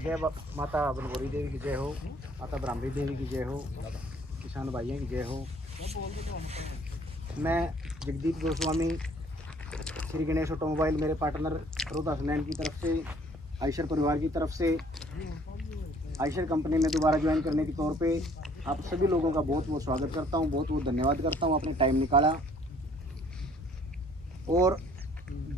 माता बनगोरी देवी की जय हो, माता ब्राह्मी देवी की जय हो, किसान भाइयों की जय हो। मैं जगदीप गोस्वामी, श्री गणेश ऑटोमोबाइल, मेरे पार्टनर रोहतास लैंड की तरफ से, आयशर परिवार की तरफ से, आयशर कंपनी में दोबारा ज्वाइन करने के तौर पे आप सभी लोगों का बहुत बहुत स्वागत करता हूं, बहुत बहुत धन्यवाद करता हूं, आपने टाइम निकाला। और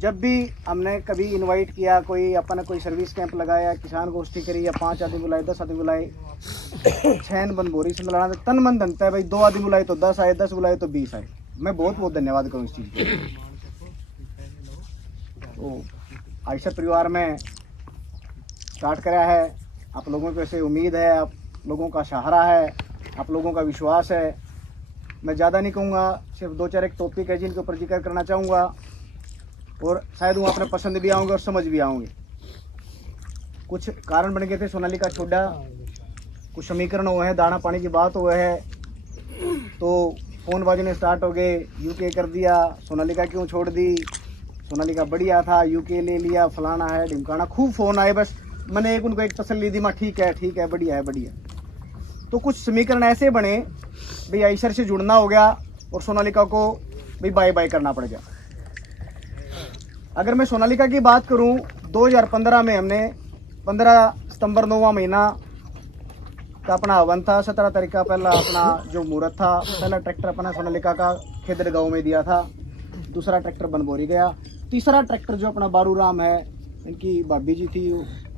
जब भी हमने कभी इनवाइट किया, कोई अपन ने कोई सर्विस कैंप लगाया, किसान गोष्ठी करी, या 5 आदमी बुलाए, 10 आदमी बुलाए, 6 बनबोरी से मिलाना तन मन दंगता है भाई। 2 आदमी बुलाए तो 10 आए, 10 बुलाए तो 20 आए। मैं बहुत बहुत धन्यवाद करूँ इस चीज़ को। तो आयशर परिवार में स्टार्ट करा है, आप लोगों को से उम्मीद है, आप लोगों का सहारा है, आप लोगों का विश्वास है। मैं ज़्यादा नहीं कहूँगा, सिर्फ 2-4 एक टॉपिक है जिनके ऊपर जिक्र करना चाहूँगा, और शायद वो अपने पसंद भी आओगे और समझ भी आओगे। कुछ कारण बन गए थे, सोनालिका छोड़ा, कुछ समीकरण हुए हैं, दाना पानी की बात हुआ है, तो फ़ोन बाजने स्टार्ट हो गए, यूके कर दिया, सोनालिका क्यों छोड़ दी, सोनालिका बढ़िया था, यूके ले लिया, फलाना है ढिमकाना, खूब फ़ोन आए। बस मैंने उनको एक तसल्ली दी, मैं ठीक है बढ़िया है बढ़िया। तो कुछ समीकरण ऐसे बने भाई, आयशर से जुड़ना हो गया और सोनालिका को भाई बाय बाय करना पड़ गया। अगर मैं सोनालिका की बात करूं, 2015 में हमने 15 सितंबर 9वां महीना का अपना हवन था, 17 तारीख का पहला अपना जो मुहूर्त था। पहला ट्रैक्टर अपना सोनालिका का खेदर गांव में दिया था, दूसरा ट्रैक्टर बनबोरी गया, तीसरा ट्रैक्टर जो अपना बारू राम है, इनकी भाभी जी थी,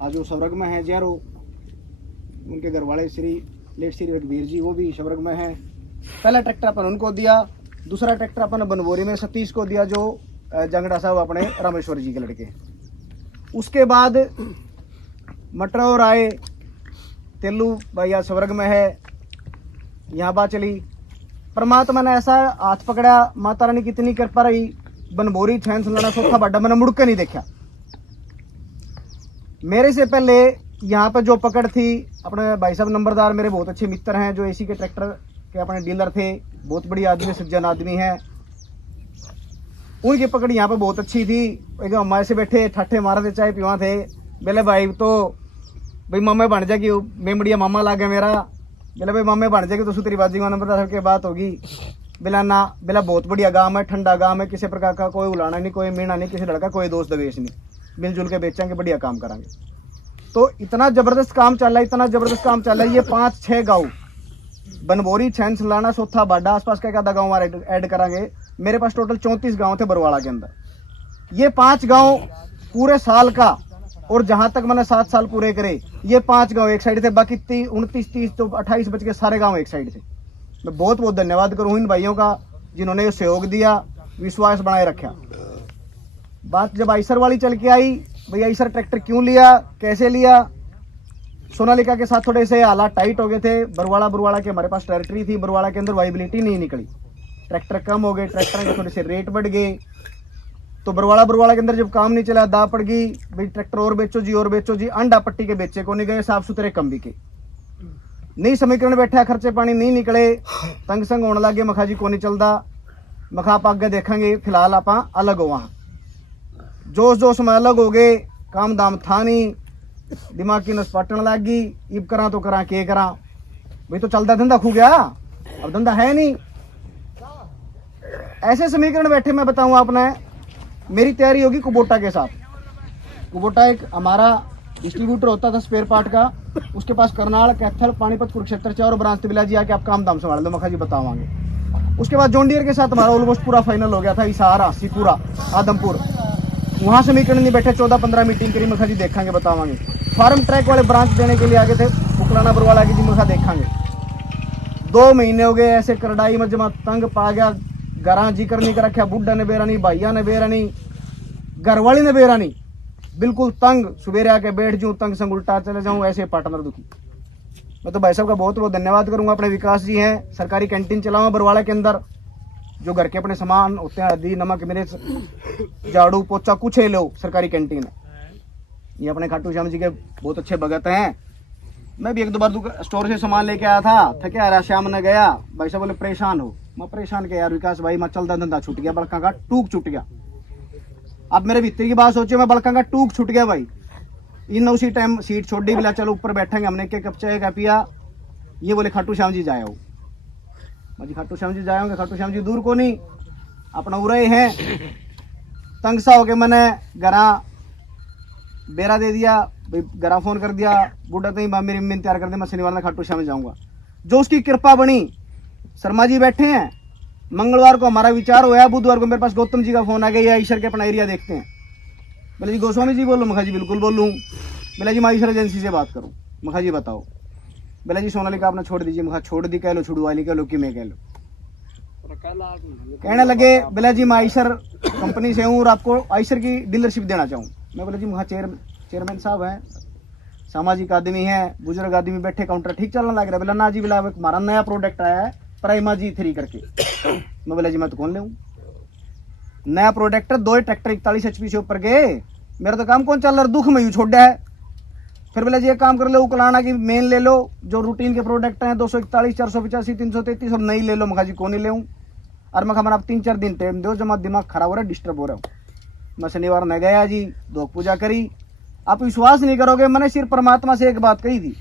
आज वो स्वर्ग में है, जैरो उनके घर वाले श्री लेट श्री रघुवीर जी, वो भी स्वर्ग में है। पहला ट्रैक्टर अपन उनको दिया, दूसरा ट्रैक्टर अपन बनबोरी में सतीश को दिया, जो जंगड़ा साहब अपने रामेश्वर जी के लड़के। उसके बाद मटरौर आए, तेलू भैया स्वर्ग में है, यहाँ बात चली। परमात्मा ने ऐसा हाथ पकड़ा, माता रानी कितनी कृपा रही, बनबोरी छैन सुलाना सोखा बाडा मैंने मुड़ के नहीं देखा। मेरे से पहले यहाँ पर जो पकड़ थी, अपने भाई साहब नंबरदार मेरे बहुत अच्छे मित्र हैं, जो एसी के ट्रैक्टर के अपने डीलर थे, बहुत बड़ी आदमी, सज्जन आदमी हैं। उनकी पकड़ यहाँ पे बहुत अच्छी थी। एक हमारे से बैठे ठट्ठे मारते, चाय पीवा थे, बोले भाई तो भाई मामे बन जाएगी, मेमड़िया मामा लागे मेरा, बोले भाई मामे बन जाएगी तो सुतरी बाजी का नंबर साहब की बात होगी। बिला ना बिला बहुत बढ़िया गांव है, ठंडा गांव है, किसी प्रकार का कोई उलाना नहीं, कोई मीणा नहीं, किसी लड़का कोई दोस्त दवेश नहीं, मिलजुल के बेचेंगे, बढ़िया काम करांगे। तो इतना जबरदस्त काम चल रहा है, इतना जबरदस्त काम चल रहा है। ये 5-6 गाँव, बनबोरी, छैन सुलाना, सोथा बाडा, आसपास का आधा गाँव ऐड करांगे। मेरे पास टोटल 34 गांव थे बरवाड़ा के अंदर। ये 5 गांव पूरे साल का, और जहां तक मैंने 7 साल पूरे करे, ये 5 गांव एक साइड थे, बाकी 29, 30 तो 28 बच के सारे गांव एक साइड थे। मैं बहुत बहुत धन्यवाद करूँ इन भाइयों का, जिन्होंने सहयोग दिया, विश्वास बनाए रखा। बात जब आयशर वाली चल के आई, भाई आयशर ट्रैक्टर क्यों लिया, कैसे लिया, सोनालिका के साथ थोड़े से हालात टाइट हो गए थे। बरवाड़ा के हमारे पास टेरिटरी थी, बरवाड़ा के अंदर वाइबिलिटी नहीं निकली, ट्रैक्टर कम हो गए, ट्रैक्टर के थोड़े से रेट बढ़ गए। तो बरवाड़ा के अंदर जब काम नहीं चला, दा पड़ गई भाई ट्रैक्टर और बेचो जी, अंडा पट्टी के बेचे को नहीं गए, साफ सुथरे कम बिके, नहीं समीकरण बैठा, खर्चे पानी नहीं निकले, तंग संग होने लगे, मखा जी को नहीं चलता, मखा आप आगे देखेंगे, फिलहाल आप अलग हो। वहाँ जोश में अलग हो गए, काम दाम था नहीं, दिमाग की नस पाटन लग गई, इब करा तो करा के करा, भाई तो चलता धंधा खू गया, अब धंधा है नहीं। ऐसे समीकरण बैठे, मैं बताऊं आपने, मेरी तैयारी होगी कुबोटा के साथ। कुबोटा एक हमारा डिस्ट्रीब्यूटर होता था स्पेयर पार्ट का, उसके पास करनाल, कैथल, पानीपत, कुरुक्षेत्र, चार ब्रांच तिबिला जी आके आप काम दाम संभाल लो, मखा जी बतावांगे। उसके बाद जॉन डियर के साथ हमारा ऑलमोस्ट पूरा फाइनल हो गया था, हिसार, सीपुरा, आदमपुर, वहां समीकरण नहीं बैठे, 14-15 मीटिंग करी, मखा जी देखेंगे बतावांगे। फार्म ट्रैक वाले ब्रांच देने के लिए आगे थे, बुकलाना बरवाला की जी, मखा देखेंगे। 2 महीने हो गए ऐसे करडाई में, जमा तंग पा गया, घरा जिक्र नहीं कर रखा, बुढ़ा ने बेरा नहीं, भाइया ने बेरा नहीं, घरवाली ने बेरा नहीं, बिल्कुल तंग, सुबेरे आके बैठ जाऊं, तंग संग उल्टा चले जाऊं, ऐसे पार्टनर दुखी। मैं तो भाई साहब का बहुत बहुत धन्यवाद करूंगा। अपने विकास जी हैं, सरकारी कैंटीन चलाऊं बरवाड़ा के अंदर, जो घर के अपने सामान होते हैं, हल्दी नमक मिर्च झाड़ू पोछा कुछ है लो, सरकारी कैंटीन है। ये अपने खाटू श्याम जी के बहुत अच्छे भगत हैं। मैं भी 1-2 बार स्टोर से सामान लेके आया था, थके आ रहा, श्याम ने गया, भाई साहब बोले परेशान हो, मैं परेशान के यार विकास भाई, मैं चलता धंधा छूट गया, बड़का का टूक छूट गया। अब मेरे भीतर की बात सोचो, मैं बड़का का टूक छूट गया भाई, इन उसी टाइम सीट छोड़ दी, बोला चलो ऊपर बैठेंगे, हमने के कप चाय का पिया। ये बोले खाटू श्याम जी जाए हो। जी खाटू श्याम जी जाए होंगे, खाटू श्याम जी दूर को नहीं अपना उरे हैं। तंग सा हो के मैंने गरा बेरा दे दिया, भाई गरा फोन कर दिया, बूढ़ा तो मेरी मम्मी तैयार कर दे, मैं शनिवार में खाटू श्याम में जाऊंगा। जो उसकी कृपा बनी, शर्मा जी बैठे हैं, मंगलवार को हमारा विचार होया, बुधवार को मेरे पास गौतम जी का फोन आ गया, ईश्वर के अपना एरिया देखते हैं। बोले जी गोस्वामी जी बोलो, मखा जी बिल्कुल बोलूँ। बोला जी मैं ईश्वर एजेंसी से बात करूँ। मखा जी बताओ। बोला जी सोनालिका आपने छोड़ दीजिए। मखा छोड़ दी कह लो, छुड़वा ली कह लो कि मैं कह लो। कहने लगे बोला जी मैं आइशर कंपनी से हूँ और आपको आइशर की डीलरशिप देना चाहूँ। मैं बोला जी वहाँ चेयरमैन साहब हैं, सामाजिक आदमी हैं, बुजुर्ग आदमी बैठे, काउंटर ठीक चलना लग रहा है। बोला ना जी, बोला हमारा नया प्रोडक्ट आया है प्राइमा G3 करके। मैं बोला जी मैं तो कौन ले नया प्रोडक्ट है, 2 ट्रैक्टर 41 HP से ऊपर गए, मेरा तो काम कौन चल रहा, दुख में यूँ छोड़ा है। फिर बोला जी एक काम कर लो, उकलाना की मेन ले लो, जो रूटीन के प्रोडक्ट हैं 241, 485, 333 और नहीं ले लो। मखा जी कौन नहीं ले। और मैं आप 3-4 दिन टाइम दो, जब दिमाग खराब हो रहा है, डिस्टर्ब हो रहा हूँ। मैं शनिवार में गया जी, दो पूजा करी। आप विश्वास नहीं करोगे, मैंने सिर्फ परमात्मा से एक बात कही थी।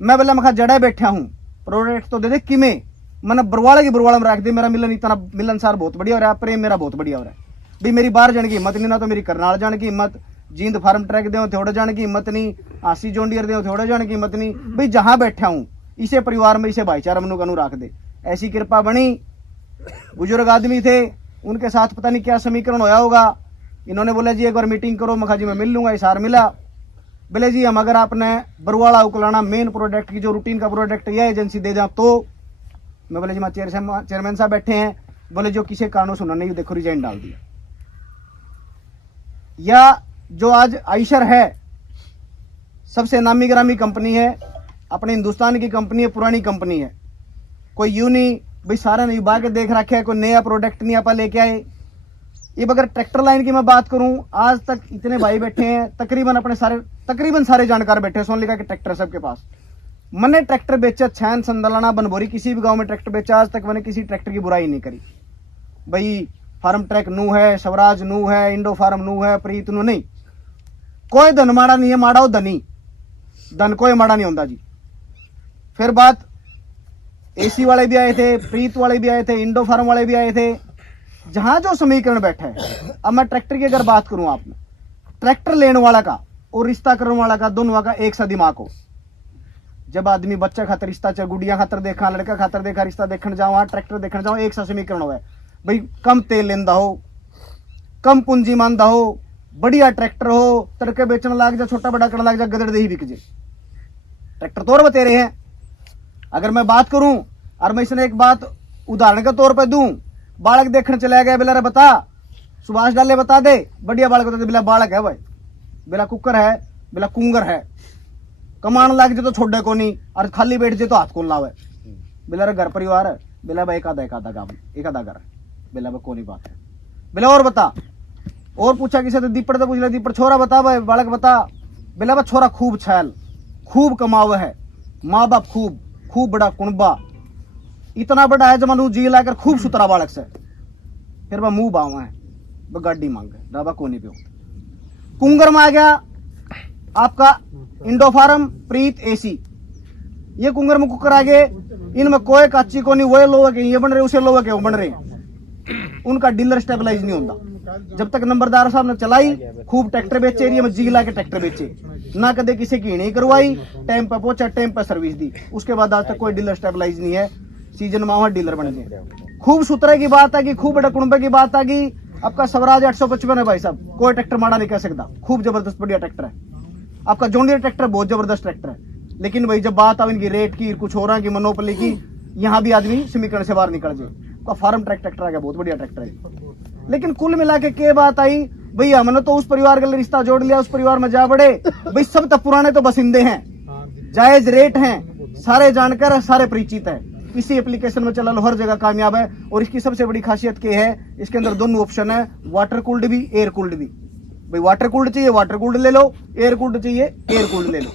मैं बोला मखा जड़े बैठा हूँ, प्रोडक्ट तो दे दे किमें, मैंने बरवाड़ा की बरवाड़ा में रख दी। मेरा मिलन इतना मिलनसार बहुत बढ़िया हो रहा है, प्रेम मेरा बहुत बढ़िया हो रहा है। भाई मेरी बाहर जाने की हिम्मत नहीं, ना तो मेरी करनाल जाने की हिम्मत, जींद फार्म ट्रैक दे थोड़े जाने की हिम्मत नहीं, आसी जोंडियर दे थोड़े जाने की हिम्मत नहीं। भाई जहां बैठा हूं इसे परिवार में, इसे भाईचारा मनु कनु रख दे। ऐसी कृपा बनी। बुजुर्ग आदमी थे, उनके साथ पता नहीं क्या समीकरण होया होगा, इन्होंने बोला जी एक बार मीटिंग करो। मखा जी मैं मिल लूंगा। इशार मिला। बोले जी हम अगर आपने बरवाड़ा उकलाना मेन प्रोडक्ट की जो रूटीन का प्रोडक्ट यह एजेंसी दे जाओ तो। मैं बोले जी मैं चेयरमैन साहब बैठे हैं। बोले जो किसी कारणों सुना नहीं, देखो रिजाइन डाल दिया। या जो आज आइशर है, सबसे नामी ग्रामी कंपनी है, अपने हिंदुस्तान की कंपनी है, पुरानी कंपनी है, कोई यूं नहीं भाई सारे नहीं बा के देख रखे है, कोई नया प्रोडक्ट नहीं आप लेके आए। ये अगर ट्रैक्टर लाइन की मैं बात करूं, आज तक इतने भाई बैठे हैं, तकरीबन सारे जानकार बैठे हैं सोनालिका के ट्रैक्टर सबके पास। मैंने ट्रैक्टर बेचा, छैन, संदलाना, बनभोरी, किसी भी गांव में ट्रैक्टर बेचा, आज तक मैंने किसी ट्रैक्टर की बुराई नहीं करी। भाई फार्म ट्रैक नू है, स्वराज नू है, इंडो फार्म नू है, प्रीत नू नहीं। कोई धन माड़ा नहीं है, माड़ा हो धनी, धन कोई माड़ा नहीं होता जी। फिर बात एसी वाले भी आए थे, प्रीत वाले भी आए थे, इंडो फार्म वाले भी आए थे, जहां जो समीकरण बैठा है। अब मैं ट्रैक्टर की अगर बात करूं, आपने ट्रैक्टर लेने वाला का और रिश्ता करने वाला का, दोनों का एक सा दिमाग हो। जब आदमी बच्चा खातर रिश्ता, चाहे गुड़िया खातर देखा, लड़का खातर देखा, रिश्ता देखने जाओ, वहां ट्रैक्टर देखने जाओ, एक सा समीकरण हो। भाई कम तेल लेंदा हो, कम पूंजी मानदा हो, बढ़िया ट्रैक्टर हो, तड़के बेचने लाग जा, छोटा बड़ा करने लाग जा, गदड़ दे ही बिक जाए। ट्रैक्टर तौर पर तेरे हैं। अगर मैं बात करूं और मैं इसने एक बात उदाहरण के तौर पर दूं, बालक देखने चला गया, बेला रे बता सुभाष डाले बता दे, बढ़िया बालक बता दे, बेला बालक है भाई, बेला कुकर है, बेला कुंगर है, कमान लाग जाए तो छोड़े को नहीं, और खाली बैठ जाए तो हाथ खोल लावे। बेला रे घर परिवार है, बेला भाई एक आधा काम, एक आधा घर, बेला भाई कोई बात है। बेला और बता, और पूछा किसी तो दीपड़ तो पूछ लिया, दीपड़ छोरा बता भाई, बालक बता। बेला भाई छोरा खूब छैल, खूब कमावे है, माँ बाप खूब बड़ा कुनबा, इतना बड़ा है जमानू जी लाकर खूब सुतरा बालक से। फिर वह मुंह बावा है, वह गाड़ी मांगे, डाबा कोनी पे। कुंगर में आ गया आपका इंडो फार्म, प्रीत, एसी। ये कुंगर में कुकर आ गए, इनमें कोई काची को नहीं, वो लोग के ये बन रहे, उसे लोग के वो बन रहे। उनका डीलर स्टेबलाइज नहीं होता। जब तक नंबरदार साहब ने चलाई, खूब ट्रैक्टर बेचे, एरिया में जी ला के ट्रैक्टर बेचे, ना कदे किसी की नहीं करवाई, टाइम पे पहुंचा, टाइम पे सर्विस दी। उसके बाद आज तक कोई डीलर स्टेबलाइज नहीं है। सीजन में वहां डीलर बन गए। खूब सुतरे की बात आ गई, खूब बड़े कुंबे की बात आ गई। आपका स्वराज 855 है भाई साहब, कोई ट्रैक्टर माड़ा नहीं कह सकता, खूब जबरदस्त बढ़िया ट्रैक्टर है। आपका जॉन्डियर ट्रैक्टर बहुत जबरदस्त ट्रैक्टर है। लेकिन भाई जब बात आई इनकी रेट की, कुछ हो रहा की मनोपली की, यहाँ भी आदमी समीकरण से बाहर निकल जाए। फार्म ट्रैक्टर आ गया, बहुत बढ़िया ट्रैक्टर है। लेकिन कुल मिला के बात आई, भाई हमने तो उस परिवार का रिश्ता जोड़ लिया, उस परिवार में जा बढ़े। भाई सब तो पुराने तो बसिंदे हैं, जायज रेट हैं, सारे जानकार, सारे परिचित है, इसी एप्लीकेशन में चला लो, हर जगह कामयाब है। और इसकी सबसे बड़ी खासियत क्या है, इसके अंदर दोनों ऑप्शन है, वाटर कूल्ड भी, एयर कूल्ड भी। भाई वाटर कूल्ड चाहिए वाटर कूल्ड ले लो, एयर कूल्ड चाहिए एयर कूल्ड ले लो।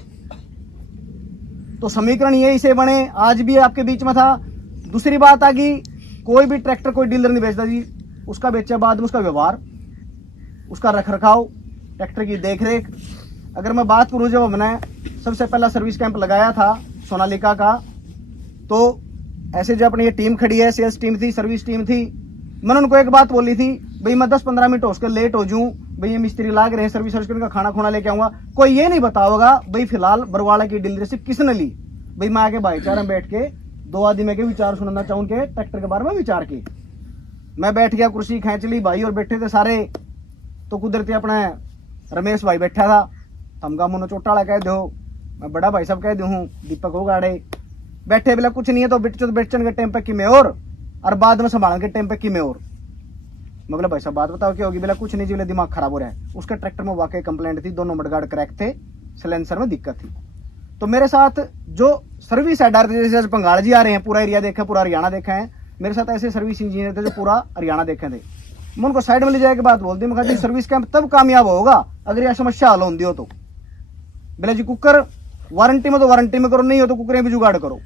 तो समीकरण ये इसे बने, आज भी आपके बीच में था। दूसरी बात आ गई, कोई भी ट्रैक्टर कोई डीलर नहीं बेचता जी, उसका बेचे बाद में उसका व्यवहार, उसका रख रखाव, ट्रैक्टर की देखरेख, अगर मैं बात करूँ, जब हमने सबसे पहला सर्विस कैंप लगाया था सोनालिका का, तो ऐसे जो अपनी ये टीम खड़ी है, सेल्स टीम थी, सर्विस टीम थी, मैंने उनको एक बात बोली थी, भाई मैं 10-15 मिनट उसके लेट हो जाऊं, भाई ये मिस्त्री लाग रहे हैं, सर्विस का खाना खुना लेके आऊंगा, कोई ये नहीं बताओगा भाई फिलहाल बरवाड़ा की डीलरशिप किसने ली। भाई मैं आके भाईचारा में बैठ के 2 आदमी के विचार सुनना चाहूँ के ट्रैक्टर के बारे में विचार की। मैं बैठ गया, कुर्सी खींच ली भाई, और बैठे थे सारे, तो कुदरती अपने रमेश भाई बैठा था, थमका मुनो चोटाला कह दो, मैं बड़ा भाई साहब कह दूं, दीपक हो गाड़े बैठे, बोला कुछ नहीं है तो बेचन के टाइम पे कि मैं और बाद में संभालने के टाइम पे कि मैं और। मैं बोला भाई साहब बात बताओ क्या होगी। बोला कुछ नहीं जी, बोले दिमाग खराब हो रहा है। उसके ट्रैक्टर में वाकई कंप्लेंट थी, दोनों मडगार्ड क्रैक थे, सिलेंसर में दिक्कत थी। तो मेरे साथ जो सर्विस हेडर थे, जैसे पंगाल जी आ रहे हैं, पूरा एरिया देखा, पूरा हरियाणा देखा है, मेरे साथ ऐसे सर्विस इंजीनियर थे जो पूरा हरियाणा देखे थे। मैं उनको साइड में ले जाए के बात बोलती, मैं जी सर्विस कैंप तब कामयाब होगा अगर यह समस्या हल होती हो तो। बोले जी कुकर वारंटी में तो वारंटी में करो, नहीं हो तो कुकरें भी जुगाड़ करो।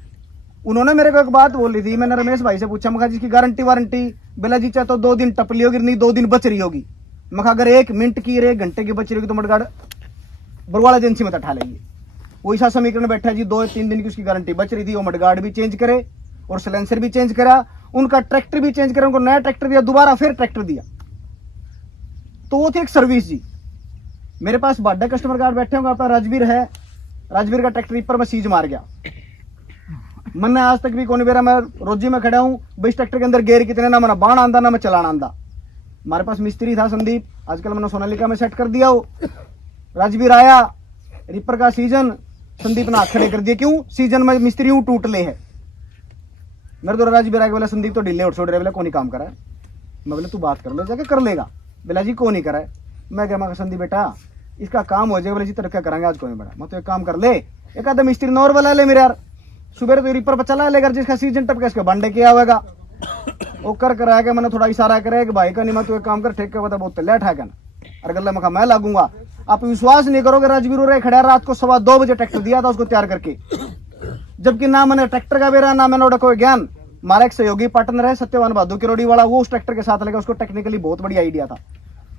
उन्होंने मेरे को एक बात बोली थी, मैंने रमेश भाई से पूछा, मैं जिसकी गारंटी वारंटी, बोला जी चाहे तो 2 दिन टपली होगी, नहीं 2 दिन बच रही होगी। मैं अगर 1 मिनट की 1 घंटे की बच रही होगी तो मडगाड़ बरवाड़ा एजेंसी में उठा लेंगे। वही सा समीकरण बैठा जी, 2-3 दिन की उसकी गारंटी बच रही थी, वो मडगार्ड भी चेंज करे और सिलेंसर भी चेंज करा, उनका ट्रैक्टर भी चेंज करा, उनको नया ट्रैक्टर दिया, दोबारा फिर ट्रैक्टर दिया। तो वो थी एक सर्विस जी। मेरे पास बाडा कस्टमर कार्ड बैठे होंगे, आपका राजवीर है, राजवीर का ट्रैक्टर पर मैं सीज मार गया। मैंने आज तक भी कौन बेरा, मैं रोजी में खड़ा हूं भाई, ट्रैक्टर के अंदर गेयर कितने, ना मैंने बाण आंदा ना मैं चलाना आंदा। हमारे पास मिस्त्री था संदीप, आजकल मैंने सोनालिका में सेट कर दिया हो। राजवीर आया, रिपर का सीजन, संदीप ने हाथ खड़े कर दिए, क्यों सीजन में मिस्त्री हूं टूट ले है। मेरे तो राजवीर आगे बोला संदीप तो ढीले उठ छोड़ रहे, बोला कौन ही काम करा है। मैं बोले तू बात कर ले जाके, कर लेगा। बोला जी कौन ही करा है। मैं क्या संदीप बेटा इसका काम हो जाएगा। बोले जी तरक्का करांगे आज, कोई बड़ा। मैं तो एक काम कर ले, एक आधा मिस्त्री नॉर वाला ले मेरे यार, सुबह तो रिपर पर चला लेकर, जिसका सीजन टपके इसके बांडे किया होगा। वो कर कराया के मैंने थोड़ा इशारा करे कि भाई का नहीं, मैं तो एक काम कर, ठेके बता बहुत ले ठा और गल्ला मखा मैं लागूंगा। आप विश्वास नहीं करोगे, राजवीर रे खड़ा रात को 2:15 बजे ट्रैक्टर दिया था उसको तैयार करके, जबकि ना मैंने ट्रैक्टर का बेरा, ना मैंने कोई ज्ञान। हमारा एक सहयोगी पार्टनर है सत्यवान बहादुर किरोड़ी वाला, वो उस ट्रैक्टर के साथ लगा, उसको टेक्निकली बहुत बढ़िया आइडिया था।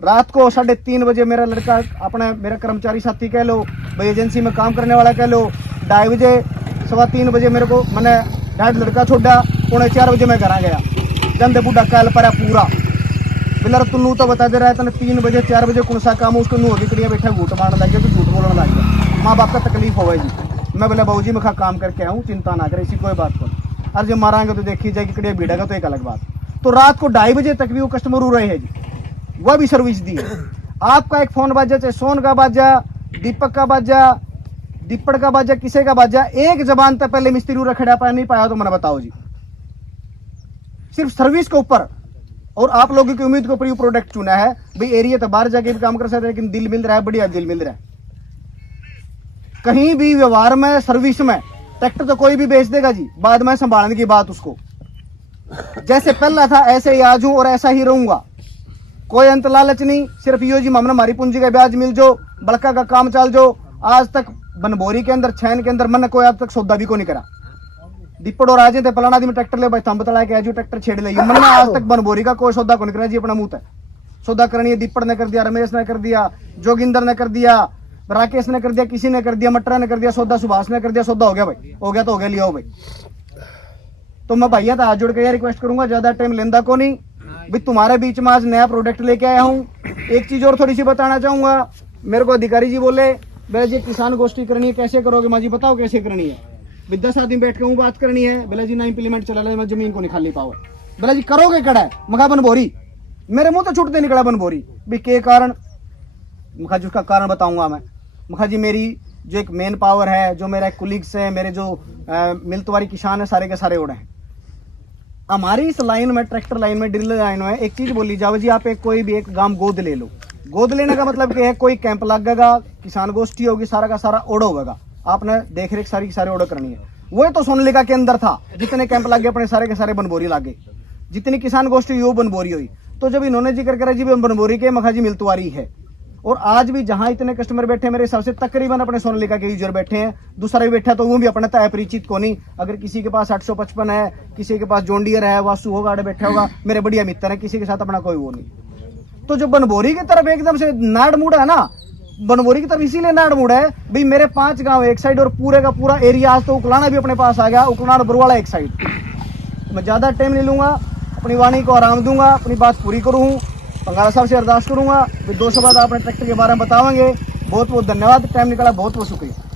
रात को 3:30 बजे मेरा लड़का, अपने मेरा कर्मचारी साथी कह लो, भाई एजेंसी में काम करने वाला कह लो, 2:30 बजे 3:15 बजे मेरे को मैंने डायरेक्ट लड़का छोड़ा, 3:45 बजे मैं घर आ गया। जंदे बुढ़ा कल पर पूरा बिलर तू तो बता दे रहा है तने 3 बजे 4 बजे कौन सा काम, उसको नू दिकड़िया बैठा घूट मारने लग गया, तो झूठ बोलने लग गया। माँ बाप का तकलीफ होगा जी। मैं बोला बाबू जी मैं काम करके आऊँ, चिंता ना करे, इसी कोई बात को। और जब मारांगे तो देखी जाएगी, कड़िया भिड़ेगा तो एक अलग बात। तो रात को 2:30 बजे तक भी वो कस्टमर रो रहे हैं जी, वह भी सर्विस दी है। आपका एक फोन बाजा, चाहे सोन का बाजा, दीपक का बाजा, दीपड़ का बाजा, किसे का बाजा, एक जबान तक पहले मिस्त्री रखड़ा पाया नहीं पाया तो मैंने बताओ जी। सिर्फ सर्विस के ऊपर और आप लोगों की उम्मीद के ऊपर ये प्रोडक्ट चुना है। भाई एरिया तो बाहर जाके भी काम कर सकते हैं, लेकिन दिल मिल रहा है, बढ़िया दिल मिल रहा है। कहीं भी व्यवहार में, सर्विस में, ट्रैक्टर तो कोई भी बेच देगा जी, बाद में संभालने की बात उसको। जैसे पहला था ऐसे ही आज हूं और ऐसा ही रहूंगा, कोई अंत लालच नहीं। सिर्फ यो जी हमने हमारी पूंजी का ब्याज मिल जो, बड़का का काम चल जो। आज तक बनबोरी के अंदर, छैन के अंदर मैंने कोई आज तक सौदा भी को नहीं करा। दीपड़ और आजे थे पलाना आदमी ट्रैक्टर ले भाई थंब तड़ा के आज ट्रैक्टर छेड़ ले, मैंने आज तक बनबोरी का कोई सौदा को नहीं करा जी। अपना मुंह है सौदा करनी है, दीपड़ ने कर दिया, रमेश ने कर दिया, जोगिंदर ने कर दिया, राकेश ने कर दिया, किसी ने कर दिया, मटरा ने कर दिया सौदा, सुभाष ने कर दिया सौदा, हो गया भाई, हो गया तो हो गया, लिया हो भाई। तो मैं भैया तो हाथ जोड़ के रिक्वेस्ट करूंगा, ज्यादा टाइम लेंदा को नहीं भाई, तुम्हारे बीच में आज नया प्रोडक्ट लेके आया हूँ। एक चीज और थोड़ी सी बताना चाहूंगा, मेरे को अधिकारी जी बोले बोले जी किसान गोष्ठी करनी है, कैसे करोगे? माँ जी बताओ कैसे करनी है। 10 आदमी बैठ के बात करनी है। बोला जी ना इंप्लीमेंट चला मैं जमीन को नहीं खाली पावर। बोला जी करोगे कड़ा है? मखा बनबोरी, मेरे मुंह तो छूटते निकला बनबोरी भी के कारण। मखा जी उसका कारण बताऊंगा मैं। मखा जी मेरी जो एक मेन पावर है, जो मेरा कुलीग्स है, मेरे जो मिलतवारी किसान है, सारे के सारे उड़े हैं हमारी इस लाइन में, ट्रैक्टर लाइन में, ड्रिल लाइन में। एक चीज बोली जाओ जी, आप एक कोई भी एक गांव गोद ले लो। गोद लेने का मतलब क्या है? कोई कैंप लगेगा, किसान गोष्ठी होगी, सारा का सारा ओडो होगा, आपने देख रेख सारी की सारी ऑर्डर करनी है। वो तो सोनालिका के अंदर था, जितने कैंप लग गए अपने सारे के सारे बनबोरी लागे, जितनी किसान गोष्ठी हुई वो बनबोरी हुई। तो जब इन्होंने जिक्र करा जी बनबोरी के, मखा जी मिलतवारी है। और आज भी जहां इतने कस्टमर बैठे, मेरे हिसाब से तकरीबन अपने सोनालिका के यूजर बैठे हैं। दूसरा भी बैठा तो वो भी अपने तय परिचित को नहीं। अगर किसी के पास 855 है, किसी के पास जॉन्डियर है, वासु होगा बैठा होगा, मेरे बढ़िया मित्र है, किसी के साथ अपना कोई वो नहीं। तो जो बनबोरी की तरफ एकदम से नाड़ मुड़ा है ना, बनबोरी की तरफ इसीलिए ना मुड़ा है भाई मेरे 5 गांव एक साइड और पूरे का पूरा एरिया, आज तो उकलाना भी अपने पास आ गया, उकलाना और बरुवाला एक साइड। मैं ज़्यादा टाइम नहीं लूँगा, अपनी वाणी को आराम दूंगा, अपनी बात पूरी करूँ, पंगाला साहब से अरदास करूँगा, फिर 2 शब्द आपने ट्रैक्टर के बारे में बताएंगे। बहुत बहुत धन्यवाद, टाइम निकाला, बहुत बहुत शुक्रिया।